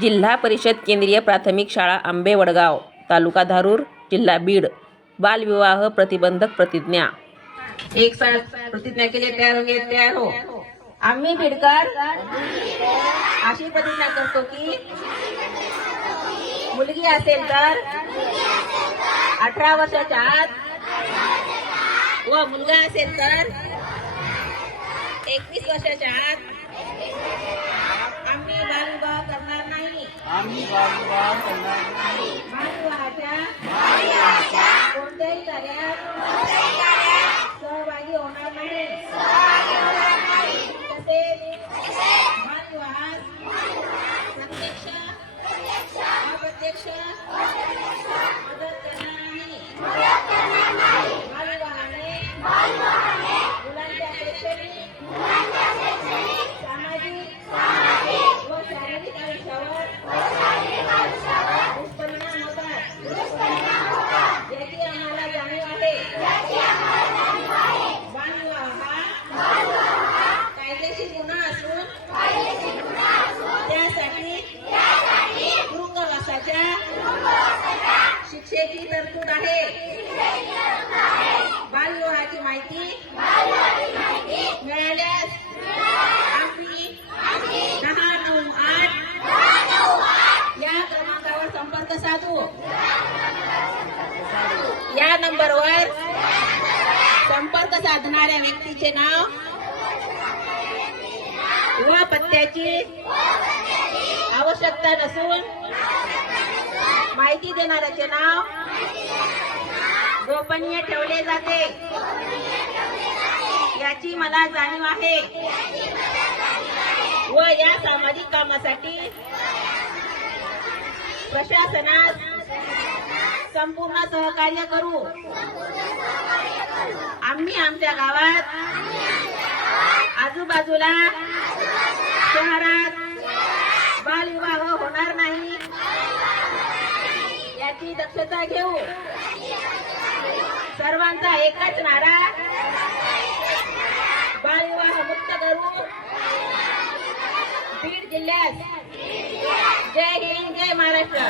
जिल्हा परिषद केंद्रीय प्राथमिक शाळा आंबे वडगाव, तालुका धारूर, जिल्हा बीड. बालविवाह प्रतिबंधक प्रतिज्ञा. एक साथ प्रतिज्ञा के लिए तैयार हो. आम्ही बीडकर अशी प्रतिज्ञा करतो की मुलगी असेल तर 18 वर्षाच्या आत व मुलगा असेल तर 21 वर्षाच्या आत आम्ही बालविवाह करणार नाही. बालविवाहाच्या कोणत्याही कार्यात सहभागी होणार नाही. तसेच बालविवाहात प्रत्यक्ष अप्रत्यक्ष मदत करणार नाही. बालविवाहाने मुलांच्या शैक्षणिक, सामाजिक व शारीरिक आयुष्यावर दुष्परिणाम होतात. याची आम्हाला जाणीव आहे. बालविवाह हा कायदेशीर गुन्हा असून त्यासाठी तुरुंगवासाच्या शिक्षेची तरतूद आहे. बालविवाहाची माहिती मिळाल्यास आम्ही 1098 या क्रमांकावर संपर्क साधू. या नंबरवर संपर्क साधणाऱ्या व्यक्तीचे नाव व पत्त्याची आवश्यकता नसून माहिती देणाऱ्याचे नाव गोपनीय ठेवले जाते. याची मला जाणीव आहे व या सामाजिक कामासाठी प्रशासनास संपूर्ण सहकार्य करू. आम्ही आमच्या गावात, आजूबाजूला, शहरात बालविवाह होणार नाही याची दक्षता घेऊ. सर्वांचा एकच नारा, बालविवाह मुक्त करू. बीड जिल्ह्यात जय हिंद, जय महाराष्ट्र.